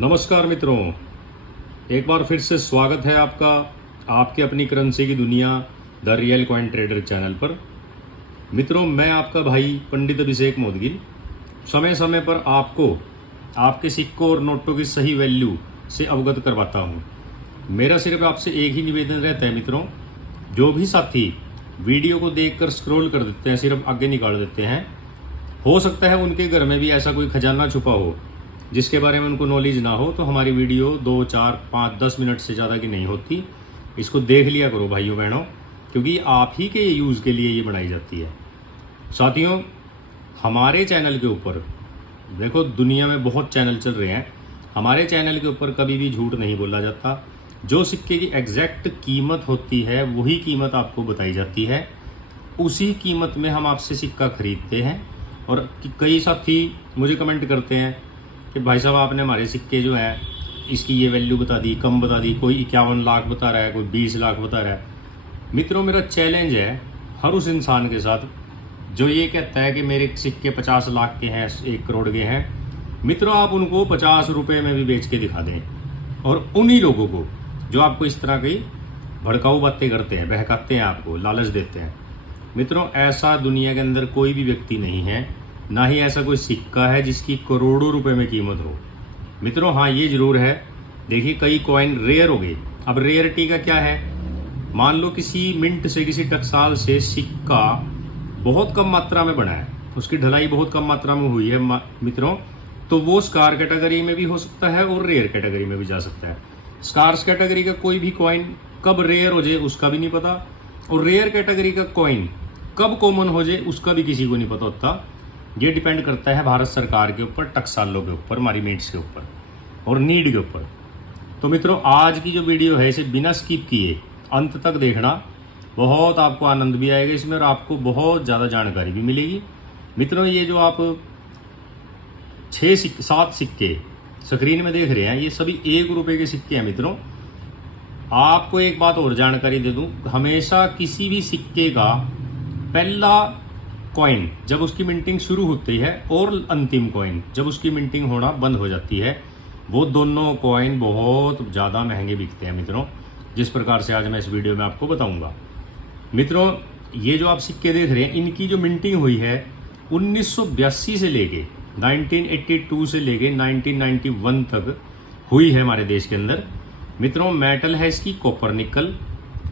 नमस्कार मित्रों, एक बार फिर से स्वागत है आपका आपके अपनी करेंसी की दुनिया the real coin trader channel पर। मित्रों, मैं आपका भाई पंडित अभिषेक मोदगिल समय समय पर आपको आपके सिक्कों और नोटों की सही वैल्यू से अवगत करवाता हूँ। मेरा सिर्फ आपसे एक ही निवेदन रहता है मित्रों, जो भी साथी वीडियो को देखकर स्क्रॉल कर देते हैं, सिर्फ आगे निकाल देते हैं, हो सकता है उनके घर में भी ऐसा कोई खजाना छुपा हो जिसके बारे में उनको नॉलेज ना हो, तो हमारी वीडियो 2, 4, 5, 10 मिनट से ज़्यादा की नहीं होती। इसको देख लिया करो भाइयों बहनों, क्योंकि आप ही के यूज़ के लिए ये बनाई जाती है। साथियों, हमारे चैनल के ऊपर देखो, दुनिया में बहुत चैनल चल रहे हैं, हमारे चैनल के ऊपर कभी भी झूठ नहीं बोला जाता। जो सिक्के की एग्जैक्ट कीमत होती है वही कीमत आपको बताई जाती है, उसी कीमत में हम आपसे सिक्का खरीदते हैं। और कई साथी मुझे कमेंट करते हैं कि भाई साहब आपने हमारे सिक्के जो हैं इसकी ये वैल्यू बता दी, कम बता दी, कोई 51 लाख बता रहा है, कोई 20 लाख बता रहा है। मित्रों, मेरा चैलेंज है हर उस इंसान के साथ जो ये कहता है कि मेरे सिक्के 50 लाख के हैं, 1 करोड़ के हैं। मित्रों, आप उनको 50 रुपये में भी बेच के दिखा दें, और उन्हीं लोगों को जो आपको इस तरह की भड़काऊ बातें करते हैं, बहकाते हैं, आपको लालच देते हैं। मित्रों, ऐसा दुनिया के अंदर कोई भी व्यक्ति नहीं है, ना ही ऐसा कोई सिक्का है जिसकी करोड़ों रुपए में कीमत हो। मित्रों, हाँ ये जरूर है, देखिए कई कॉइन रेयर हो गए। अब रेयरिटी का क्या है, मान लो किसी मिंट से, किसी टकसाल से सिक्का बहुत कम मात्रा में बना है, उसकी ढलाई बहुत कम मात्रा में हुई है मित्रों, तो वो स्कार कैटेगरी में भी हो सकता है और रेयर कैटेगरी में भी जा सकता है। स्कार्स कैटेगरी का कोई भी कॉइन कब रेयर हो जाए उसका भी नहीं पता, और रेयर कैटेगरी का कॉइन कब कॉमन हो जाए उसका भी किसी को नहीं पता होता। ये डिपेंड करता है भारत सरकार के ऊपर, टकसालों के ऊपर, हमारी मीट्स के ऊपर और नीड के ऊपर। तो मित्रों, आज की जो वीडियो है इसे बिना स्किप किए अंत तक देखना, बहुत आपको आनंद भी आएगा इसमें और आपको बहुत ज़्यादा जानकारी भी मिलेगी। मित्रों, ये जो आप 7 सिक्के स्क्रीन में देख रहे हैं, ये सभी 1 रुपये के सिक्के हैं। मित्रों, आपको एक बात और जानकारी दे दूं, हमेशा किसी भी सिक्के का पहला कॉइन जब उसकी मिंटिंग शुरू होती है और अंतिम कॉइन जब उसकी मिंटिंग होना बंद हो जाती है, वो दोनों कॉइन बहुत ज़्यादा महंगे बिकते हैं। मित्रों, जिस प्रकार से आज मैं इस वीडियो में आपको बताऊंगा। मित्रों, ये जो आप सिक्के देख रहे हैं, इनकी जो मिंटिंग हुई है 1982 से लेके 1982 से लेके 1991 तक हुई है हमारे देश के अंदर। मित्रों, मेटल है इसकी कॉपर निकल,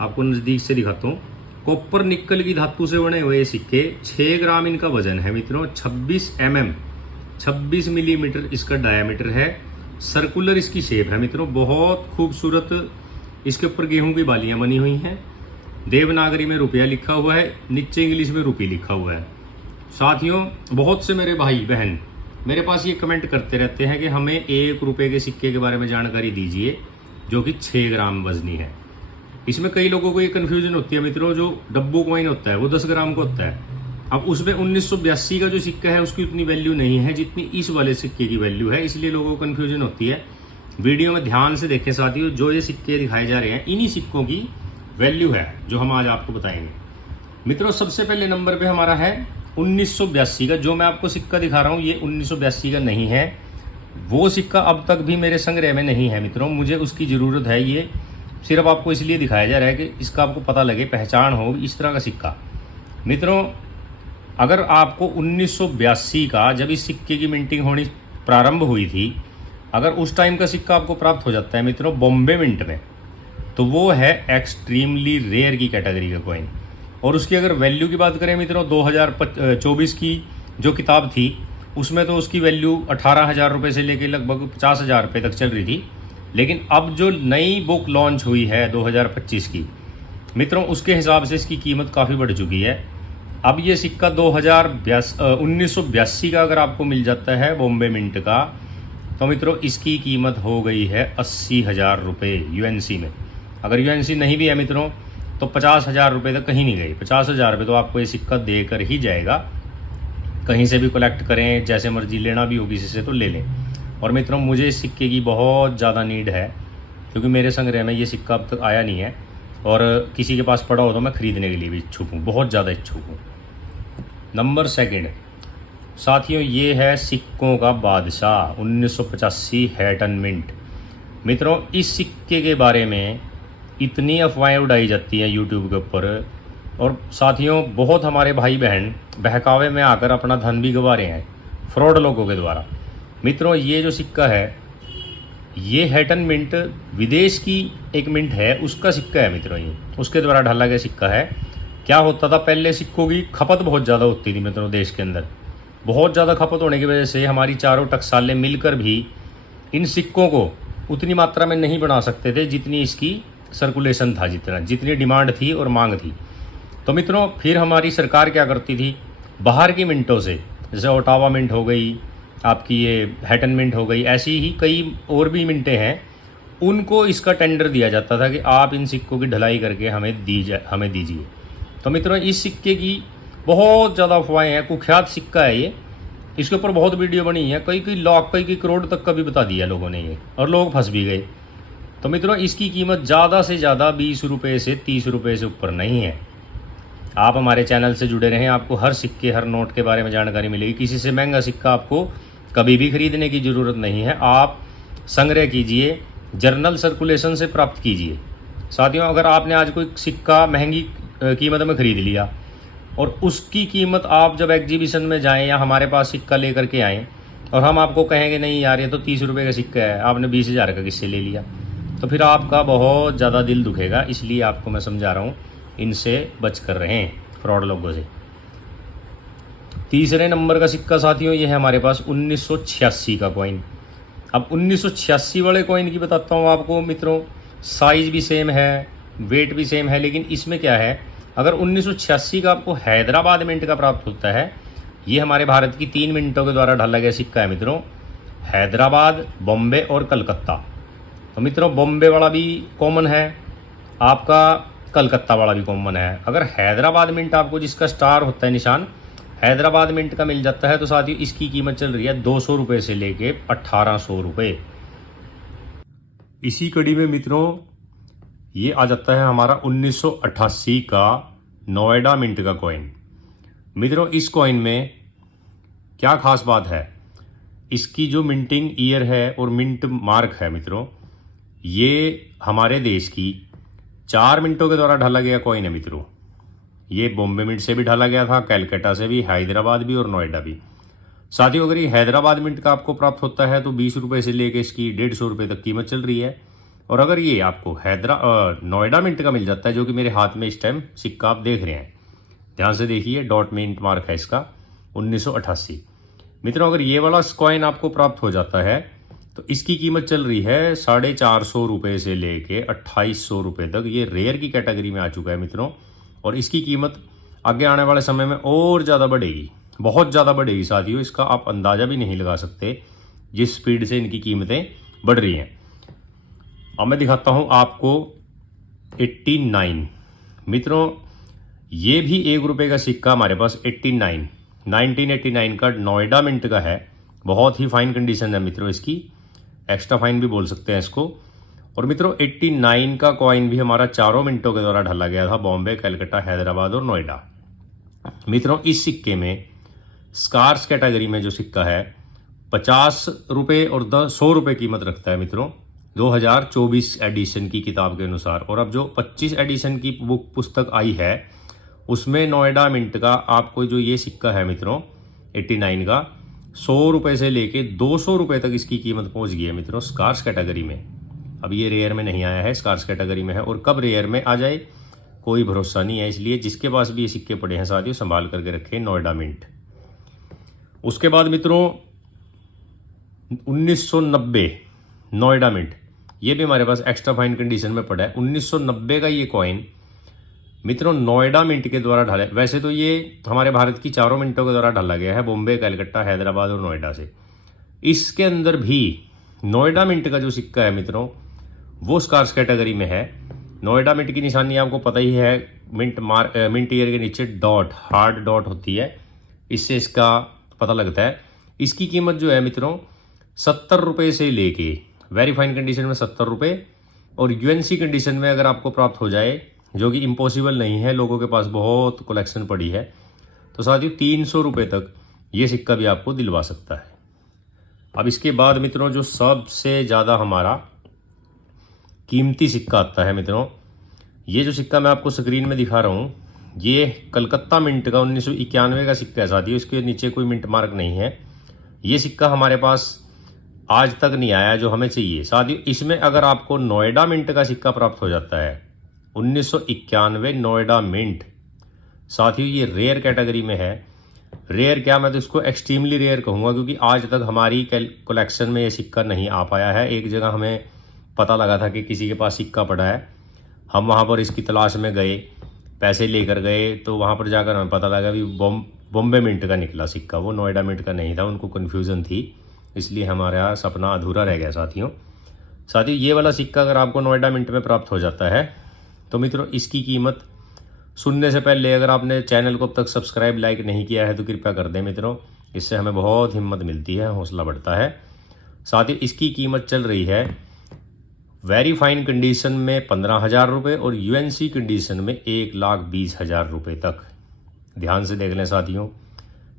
आपको नज़दीक से दिखाता हूँ। कॉपर निकल की धातु से बने हुए सिक्के, 6 ग्राम इनका वजन है। मित्रों, 26 मिलीमीटर इसका डायामीटर है। सर्कुलर इसकी शेप है। मित्रों, बहुत खूबसूरत इसके ऊपर गेहूं की बालियां बनी हुई हैं। देवनागरी में रुपया लिखा हुआ है, नीचे इंग्लिश में रुपी लिखा हुआ है। साथियों, बहुत से मेरे भाई बहन मेरे पास ये कमेंट करते रहते हैं कि हमें 1 रुपये के सिक्के के बारे में जानकारी दीजिए जो कि 6 ग्राम वजनी है। इसमें कई लोगों को ये कन्फ्यूजन होती है मित्रों, जो डब्बू कॉइन होता है वो 10 ग्राम का होता है। अब उसमें 1982 का जो सिक्का है उसकी उतनी वैल्यू नहीं है जितनी इस वाले सिक्के की वैल्यू है, इसलिए लोगों को कन्फ्यूजन होती है। वीडियो में ध्यान से देखें साथियों, जो ये सिक्के दिखाए जा रहे हैं इन्हीं सिक्कों की वैल्यू है जो हम आज आपको बताएंगे। मित्रों, सबसे पहले नंबर पर हमारा है 1982 का। जो मैं आपको सिक्का दिखा रहा हूँ ये 1982 का नहीं है, वो सिक्का अब तक भी मेरे संग्रह में नहीं है। मित्रों, मुझे उसकी ज़रूरत है, ये सिर्फ आपको इसलिए दिखाया जा रहा है कि इसका आपको पता लगे, पहचान हो इस तरह का सिक्का। मित्रों, अगर आपको 1982 का, जब इस सिक्के की मिंटिंग होनी प्रारंभ हुई थी, अगर उस टाइम का सिक्का आपको प्राप्त हो जाता है मित्रों बॉम्बे मिंट में, तो वो है एक्सट्रीमली रेयर की कैटेगरी का कॉइन। और उसकी अगर वैल्यू की बात करें मित्रों, 2024 की जो किताब थी उसमें तो उसकी वैल्यू 18,000 रुपये से लेकर लगभग 50,000 रुपये तक चल रही थी। लेकिन अब जो नई बुक लॉन्च हुई है 2025 की मित्रों, उसके हिसाब से इसकी कीमत काफ़ी बढ़ चुकी है। अब ये सिक्का 1982 का अगर आपको मिल जाता है बॉम्बे मिंट का, तो मित्रों इसकी कीमत हो गई है 80,000 रुपये यूएनसी में। अगर यूएनसी नहीं भी है मित्रों, तो 50,000 रुपये तक कहीं नहीं गई। 50,000 रुपये तो आपको ये सिक्का देकर ही जाएगा। कहीं से भी कलेक्ट करें, जैसे मर्जी लेना भी हो किसी से तो ले लें। और मित्रों, मुझे इस सिक्के की बहुत ज़्यादा नीड है, क्योंकि मेरे संग्रह में ये सिक्का अब तक आया नहीं है, और किसी के पास पड़ा हो तो मैं ख़रीदने के लिए भी इच्छुक हूँ, बहुत ज़्यादा इच्छुक हूँ। नंबर सेकंड, साथियों ये है सिक्कों का बादशाह 1985 हैटन मिंट। मित्रों इस सिक्के के बारे में इतनी अफवाहें उड़ाई जाती हैं यूट्यूब के ऊपर, और साथियों बहुत हमारे भाई बहन बहकावे में आकर अपना धन भी गंवा रहे हैं फ्रॉड लोगों के द्वारा। मित्रों ये जो सिक्का है ये हैटन मिंट विदेश की एक मिंट है, उसका सिक्का है मित्रों। ये उसके द्वारा ढाला गया सिक्का है। क्या होता था पहले, सिक्कों की खपत बहुत ज़्यादा होती थी मित्रों देश के अंदर। बहुत ज़्यादा खपत होने की वजह से हमारी चारों टकसालें मिलकर भी इन सिक्कों को उतनी मात्रा में नहीं बना सकते थे जितनी इसकी सर्कुलेशन था, जितनी डिमांड थी और मांग थी। तो मित्रों फिर हमारी सरकार क्या करती थी, बाहर की मिंटों से, जैसे ओटावा मिंट हो गई, आपकी ये हैटन मिंट हो गई, ऐसी ही कई और भी मिंटें हैं, उनको इसका टेंडर दिया जाता था कि आप इन सिक्कों की ढलाई करके हमें दीजिए। तो मित्रों इस सिक्के की बहुत ज़्यादा अफवाहें हैं, कुख्यात सिक्का है ये। इसके ऊपर बहुत वीडियो बनी है, कई लाख कई करोड़ तक का भी बता दिया लोगों ने ये, और लोग फंस भी गए। तो मित्रों इसकी कीमत ज़्यादा से ज़्यादा 20 रुपये से 30 रुपये से ऊपर नहीं है। आप हमारे चैनल से जुड़े रहें, आपको हर सिक्के हर नोट के बारे में जानकारी मिलेगी। किसी से महंगा सिक्का आपको कभी भी खरीदने की ज़रूरत नहीं है। आप संग्रह कीजिए, जर्नल सर्कुलेशन से प्राप्त कीजिए। साथियों अगर आपने आज कोई सिक्का महंगी कीमत में ख़रीद लिया और उसकी कीमत आप जब एग्जीबिशन में जाएं या हमारे पास सिक्का लेकर के आएँ और हम आपको कहेंगे नहीं यार ये तो 30 रुपये का सिक्का है, आपने 20,000 का किससे ले लिया, तो फिर आपका बहुत ज़्यादा दिल दुखेगा। इसलिए आपको मैं समझा रहा हूँ, इनसे बच कर रहें फ्रॉड लोगों से। तीसरे नंबर का सिक्का साथियों ये है हमारे पास 1986 का कॉइन। अब 1986 वाले कॉइन की बताता हूँ आपको मित्रों। साइज़ भी सेम है, वेट भी सेम है, लेकिन इसमें क्या है, अगर 1986 का आपको हैदराबाद मिंट का प्राप्त होता है, ये हमारे भारत की 3 मिंटों के द्वारा ढाला गया सिक्का है मित्रों, हैदराबाद, बॉम्बे और कलकत्ता। तो मित्रों बॉम्बे वाला भी कॉमन है, आपका कलकत्ता वाला भी कॉमन है। अगर हैदराबाद मिंट आपको जिसका स्टार होता है निशान हैदराबाद मिंट का मिल जाता है, तो साथियों इसकी कीमत चल रही है 200 रुपये से लेके 1800 रुपये। इसी कड़ी में मित्रों ये आ जाता है हमारा 1988 का नोएडा मिंट का कॉइन। मित्रों इस कॉइन में क्या खास बात है, इसकी जो मिंटिंग ईयर है और मिंट मार्क है मित्रों, ये हमारे देश की 4 मिंटों के द्वारा ढाला गया कॉइन है मित्रों। ये बॉम्बे मिंट से भी ढाला गया था, कैलकाटा से भी, हैदराबाद भी और नोएडा भी। साथियों अगर ये हैदराबाद मिंट का आपको प्राप्त होता है तो 20 रुपये से लेकर इसकी 150 रुपये तक कीमत चल रही है। और अगर ये आपको नोएडा मिंट का मिल जाता है, जो कि मेरे हाथ में इस टाइम सिक्का आप देख रहे हैं, ध्यान से देखिए, डॉट मिंट मार्क है इसका 1988। मित्रों अगर ये वाला कॉइन आपको प्राप्त हो जाता है तो इसकी कीमत चल रही है 450 रुपये से लेके 2800 रुपये तक। ये रेयर की कैटेगरी में आ चुका है मित्रों, और इसकी कीमत आगे आने वाले समय में और ज़्यादा बढ़ेगी, बहुत ज़्यादा बढ़ेगी साथियों। इसका आप अंदाज़ा भी नहीं लगा सकते जिस स्पीड से इनकी कीमतें बढ़ रही हैं। अब मैं दिखाता हूँ आपको 89। मित्रों ये भी 1 रुपये का सिक्का हमारे पास 1989 का नोएडा मिंट का है। बहुत ही फाइन कंडीशन है मित्रों इसकी, एक्स्ट्रा फाइन भी बोल सकते हैं इसको। और मित्रों 89 का कॉइन भी हमारा 4 मिंटों के द्वारा ढाला गया था, बॉम्बे, कलकत्ता, हैदराबाद और नोएडा। मित्रों इस सिक्के में स्कार्स कैटेगरी में जो सिक्का है 50 रुपये और 100 रुपये कीमत रखता है मित्रों 2024 एडिशन की किताब के अनुसार। और अब जो 25 एडिशन की बुक पुस्तक आई है उसमें नोएडा मिंट का आपको जो ये सिक्का है मित्रों 89 का 100 रुपये से लेके 200 रुपये तक इसकी कीमत पहुंच गई है मित्रों स्कार्स कैटेगरी में। अब ये रेयर में नहीं आया है, स्कार्स कैटेगरी में है, और कब रेयर में आ जाए कोई भरोसा नहीं है। इसलिए जिसके पास भी ये सिक्के पड़े हैं साथियों संभाल करके रखें नोएडा मिंट। उसके बाद मित्रों 1990 नोएडा मिंट, ये भी हमारे पास एक्स्ट्रा फाइन कंडीशन में पड़ा है। 1990 का ये कॉइन मित्रों नोएडा मिंट के द्वारा ढाला, वैसे तो ये हमारे भारत की 4 मिंटों के द्वारा ढाला गया है, बॉम्बे, कलकत्ता, हैदराबाद और नोएडा से। इसके अंदर भी नोएडा मिंट का जो सिक्का है मित्रों वो स्कार्स कैटेगरी में है। नोएडा मिंट की निशानी आपको पता ही है, मिंट ईयर के नीचे डॉट, हार्ड डॉट होती है, इससे इसका पता लगता है। इसकी कीमत जो है मित्रों 70 रुपये से लेके, वेरी फाइन कंडीशन में 70 रुपये, और यूएनसी कंडीशन में अगर आपको प्राप्त हो जाए, जो कि इम्पॉसिबल नहीं है, लोगों के पास बहुत कलेक्शन पड़ी है, तो साथियों 300 रुपये तक ये सिक्का भी आपको दिलवा सकता है। अब इसके बाद मित्रों जो सबसे ज़्यादा हमारा कीमती सिक्का आता है मित्रों, ये जो सिक्का मैं आपको स्क्रीन में दिखा रहा हूँ, ये कलकत्ता मिंट का 1991 का सिक्का है साथियों। इसके नीचे कोई मिंट मार्क नहीं है। ये सिक्का हमारे पास आज तक नहीं आया जो हमें चाहिए साथियों। इसमें अगर आपको नोएडा मिंट का सिक्का प्राप्त हो जाता है, 1991 नोएडा मिंट साथियों, ये रेयर कैटेगरी में है। रेयर क्या, मैं तो इसको एक्सट्रीमली रेयर कहूँगा, क्योंकि आज तक हमारी कलेक्शन में ये सिक्का नहीं आ पाया है। एक जगह हमें पता लगा था कि किसी के पास सिक्का पड़ा है, हम वहाँ पर इसकी तलाश में गए, पैसे लेकर गए, तो वहाँ पर जाकर हमें पता लगा भी बॉम्बे मिंट का निकला सिक्का, वो नोएडा मिंट का नहीं था। उनको कन्फ्यूज़न थी, इसलिए हमारा सपना अधूरा रह गया साथियों। ये वाला सिक्का अगर आपको नोएडा मिंट में प्राप्त हो जाता है तो मित्रों इसकी कीमत सुनने से पहले अगर आपने चैनल को अब तक सब्सक्राइब लाइक नहीं किया है तो कृपया कर दें मित्रों, इससे हमें बहुत हिम्मत मिलती है, हौसला बढ़ता है। इसकी कीमत चल रही है वेरी फाइन कंडीशन में 15,000 रुपये और यूएनसी कंडीशन में 1,20,000 रुपये तक। ध्यान से देख लें साथियों,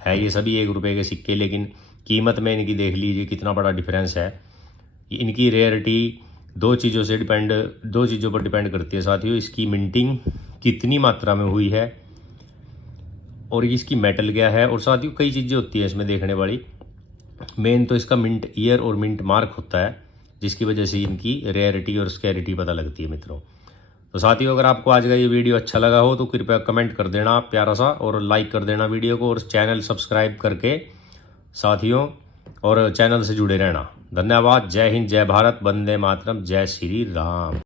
है ये सभी 1 रुपये के सिक्के, लेकिन कीमत में इनकी देख लीजिए कितना बड़ा डिफरेंस है। इनकी रेयरिटी दो चीज़ों पर डिपेंड करती है साथियों। इसकी मिंटिंग कितनी मात्रा में हुई है और इसकी मेटल क्या है, और साथियों कई चीज़ें होती है इसमें देखने वाली। मेन तो इसका मिंट ईयर और मिंट मार्क होता है, जिसकी वजह से इनकी रेयरिटी और स्कैरिटी पता लगती है मित्रों। तो साथियों अगर आपको आज का ये वीडियो अच्छा लगा हो तो कृपया कमेंट कर देना प्यारा सा, और लाइक कर देना वीडियो को, और चैनल सब्सक्राइब करके साथियों और चैनल से जुड़े रहना। धन्यवाद। जय हिंद, जय भारत, वंदे मातरम, जय श्री राम।